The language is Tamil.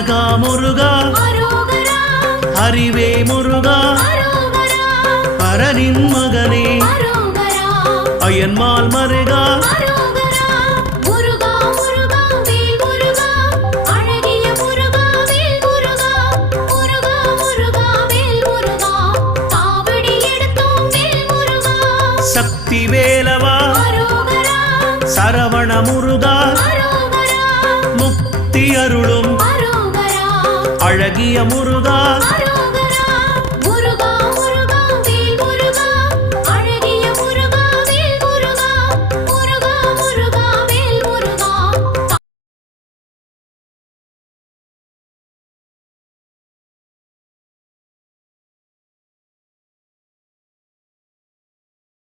அழகா முருகா அறிவே முருகா பரனின் மகனே அயன்மால் மருகா சக்தி வேலவா சரவண முருகா முக்தி அருளும் அழகிய முருகா